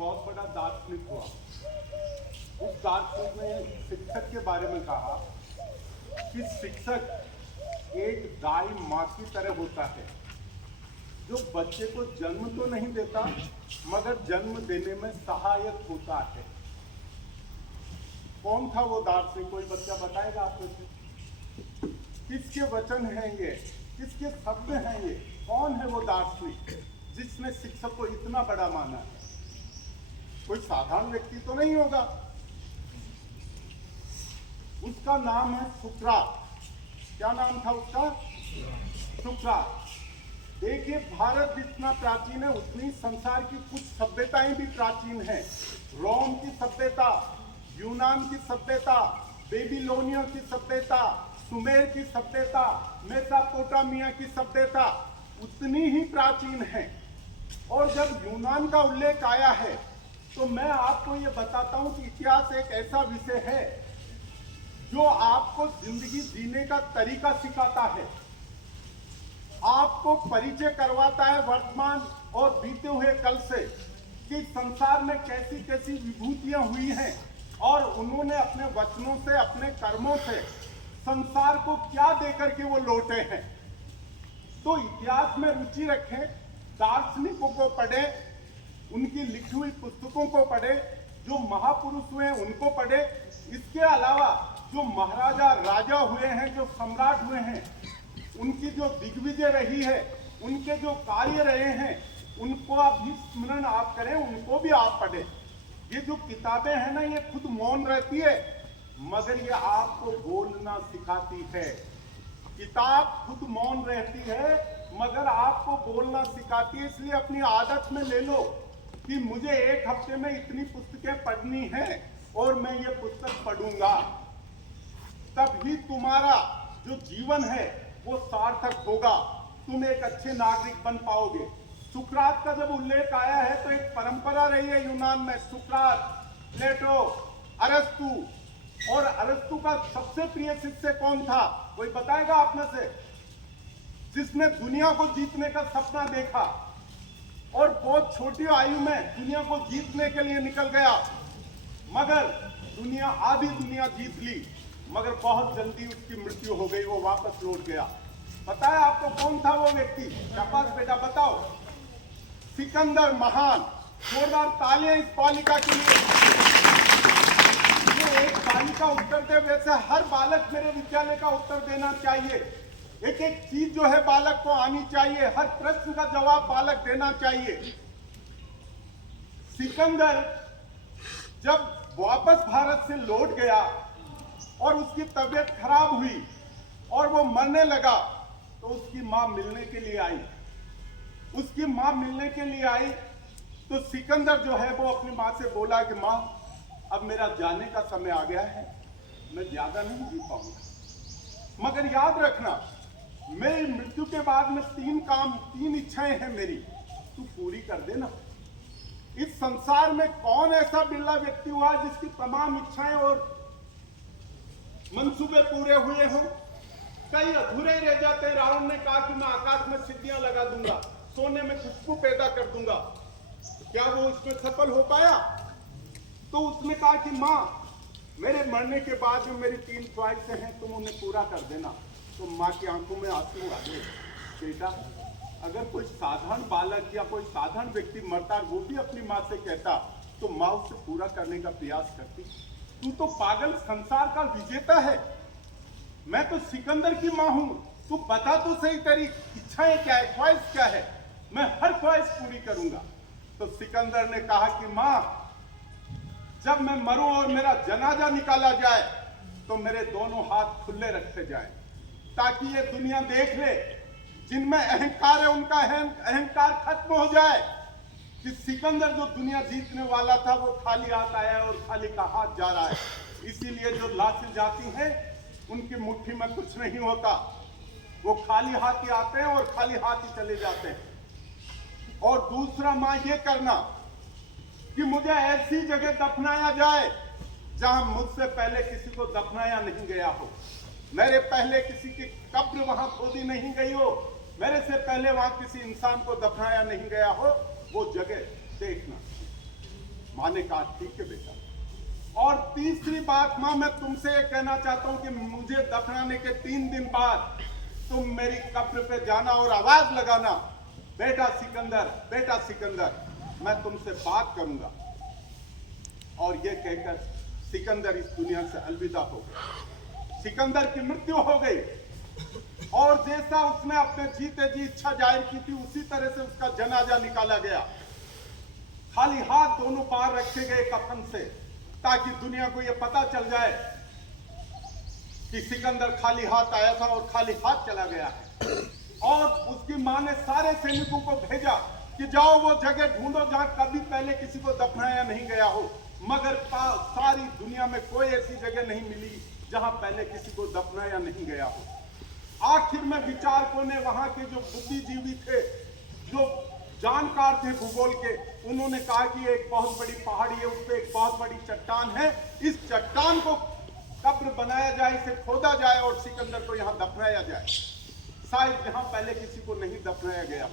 बहुत बड़ा दार्शनिक हुआ। उस दार्शनिक ने शिक्षक के बारे में कहा कि शिक्षक एक गाय माँ की तरह होता है, जो बच्चे को जन्म तो नहीं देता मगर जन्म देने में सहायक होता है। कौन था वो दार्शनिक? कोई बच्चा बताएगा आप में से? किसके वचन हैं ये, किसके शब्द हैं ये? कौन है वो दार्शनिक जिसने शिक्षक को इतना बड़ा माना है? कोई साधारण व्यक्ति तो नहीं होगा। उसका नाम है सुकरात। क्या नाम था उसका? सुकरात। देखिए, भारत जितना प्राचीन है उतनी संसार की कुछ सभ्यताएं भी प्राचीन हैं। रोम की सभ्यता, यूनान की सभ्यता, बेबीलोनिया की सभ्यता, सुमेर की सभ्यता, मेसोपोटामिया की सभ्यता उतनी ही प्राचीन है। और जब यूनान का उल्लेख आया है तो मैं आपको ये बताता हूं कि इतिहास एक ऐसा विषय है जो आपको जिंदगी जीने का तरीका सिखाता है, आपको परिचय करवाता है वर्तमान और बीते हुए कल से कि संसार में कैसी कैसी विभूतियां हुई हैं और उन्होंने अपने वचनों से, अपने कर्मों से संसार को क्या देकर के वो लौटे हैं। तो इतिहास में रुचि रखें, दार्शनिकों को पढ़ें, उनकी लिखी हुई पुस्तकों को पढ़े, जो महापुरुष हुए हैं उनको पढ़े। इसके अलावा जो महाराजा राजा हुए हैं, जो सम्राट हुए हैं, उनकी जो दिग्विजय रही है, उनके जो कार्य रहे हैं, उनको आप भी स्मरण आप करें, उनको भी आप पढ़ें। ये जो किताबें हैं ना, ये खुद मौन रहती है मगर ये आपको बोलना सिखाती है। किताब खुद मौन रहती है मगर आपको बोलना सिखाती है। इसलिए अपनी आदत में ले लो कि मुझे एक हफ्ते में इतनी पुस्तकें पढ़नी है और मैं ये पुस्तक पढ़ूंगा। तभी तुम्हारा जो जीवन है वो सार्थक होगा, तुम एक अच्छे नागरिक बन पाओगे। सुकरात का जब उल्लेख आया है तो एक परंपरा रही है यूनान में, सुकरात, प्लेटो, अरस्तु। और अरस्तु का सबसे प्रिय शिष्य कौन था? कोई बताएगा आप में से? जिसने दुनिया को जीतने का सपना देखा और बहुत छोटी आयु में दुनिया को जीतने के लिए निकल गया, मगर आधी दुनिया जीत ली, मगर बहुत जल्दी उसकी मृत्यु हो गई, वो वापस लौट गया। पता है आपको कौन था वो व्यक्ति? शाबाश बेटा बताओ। सिकंदर महान। जोरदार तालियां इस बालिका के लिए। ये एक बालिका उत्तर दे, वैसे हर बालक मेरे विद्यालय का उत्तर देना चाहिए। एक एक चीज जो है बालक को आनी चाहिए, हर प्रश्न का जवाब बालक देना चाहिए। सिकंदर जब वापस भारत से लौट गया और उसकी तबीयत खराब हुई और वो मरने लगा तो उसकी मां मिलने के लिए आई। उसकी मां मिलने के लिए आई तो सिकंदर जो है वो अपनी मां से बोला कि मां, अब मेरा जाने का समय आ गया है, मैं ज्यादा नहीं जी पाऊंगा, मगर याद रखना मेरी मृत्यु के बाद में 3 इच्छाएं हैं मेरी, तू पूरी कर देना। इस संसार में कौन ऐसा बिरला व्यक्ति हुआ जिसकी तमाम इच्छाएं और मंसूबे पूरे हुए हों? कई अधूरे रह जाते। रावण ने कहा कि मैं आकाश में सिद्धियां लगा दूंगा, सोने में खुशबू पैदा कर दूंगा, क्या वो इसमें सफल हो पाया? तो उसने कहा कि मां, मेरे मरने के बाद जो मेरी 3 ख्वाहिशें हैं तुम उन्हें पूरा कर देना। तो मां की आंखों में आंसू आ गए। बेटा, अगर कोई साधारण बालक या कोई साधारण व्यक्ति मरता और वो भी अपनी मां से कहता तो मां उसे पूरा करने का प्रयास करती। तू तो पागल, संसार का विजेता है, मैं तो सिकंदर की मां हूं, तू बता तो सही तेरी इच्छाएं क्या है, ख्वाहिश क्या है, मैं हर ख्वाहिश पूरी करूंगा। तो सिकंदर ने कहा कि मां, जब मैं मरूं और मेरा जनाजा निकाला जाए तो मेरे दोनों हाथ खुले रखे जाएं, ताकि ये दुनिया देख ले जिनमें अहंकार है उनका अहंकार खत्म हो जाए कि सिकंदर जो दुनिया जीतने वाला था वो खाली हाथ आया है और खाली का हाथ जा रहा है। इसीलिए जो लाठी जाती है उनकी मुट्ठी में कुछ नहीं होता, वो खाली हाथ ही आते हैं और खाली हाथ ही चले जाते हैं। और दूसरा मां ये करना कि मुझे ऐसी जगह दफनाया जाए जहां मुझसे पहले किसी को दफनाया नहीं गया हो, मेरे पहले किसी की कब्र वहां खोदी नहीं गई हो, मेरे से पहले वहां किसी इंसान को दफनाया नहीं गया हो, वो जगह देखना। माँ ने कहा ठीक है बेटा। और तीसरी बात माँ, मैं तुमसे ये कहना चाहता हूं कि मुझे दफनाने के 3 दिन बाद तुम मेरी कब्र पे जाना और आवाज लगाना, बेटा सिकंदर, बेटा सिकंदर, मैं तुमसे बात करूंगा। और ये कहकर सिकंदर इस दुनिया से अलविदा हो गया। सिकंदर की मृत्यु हो गई और जैसा उसने अपने जीते जी इच्छा जाहिर की थी, उसी तरह से उसका जनाजा निकाला गया। खाली हाथ दोनों पार रखे गए कफन से, ताकि दुनिया को यह पता चल जाए कि सिकंदर खाली हाथ आया था और खाली हाथ चला गया है। और उसकी मां ने सारे सैनिकों को भेजा कि जाओ वो जगह ढूंढो जहां कभी पहले किसी को दफनाया नहीं गया हो। मगर सारी दुनिया में कोई ऐसी जगह नहीं मिली जहां पहले किसी को दफनाया नहीं गया हो। आखिर में विचारकों ने, वहां के जो बुद्धिजीवी थे, जो जानकार थे भूगोल के, उन्होंने कहा कि एक बहुत बड़ी पहाड़ी है, उस पर एक बहुत बड़ी चट्टान है, इस चट्टान को कब्र बनाया जाए, इसे खोदा जाए और सिकंदर को यहां दफनाया जाए। शायद यहां पहले किसी को नहीं दफनाया गया।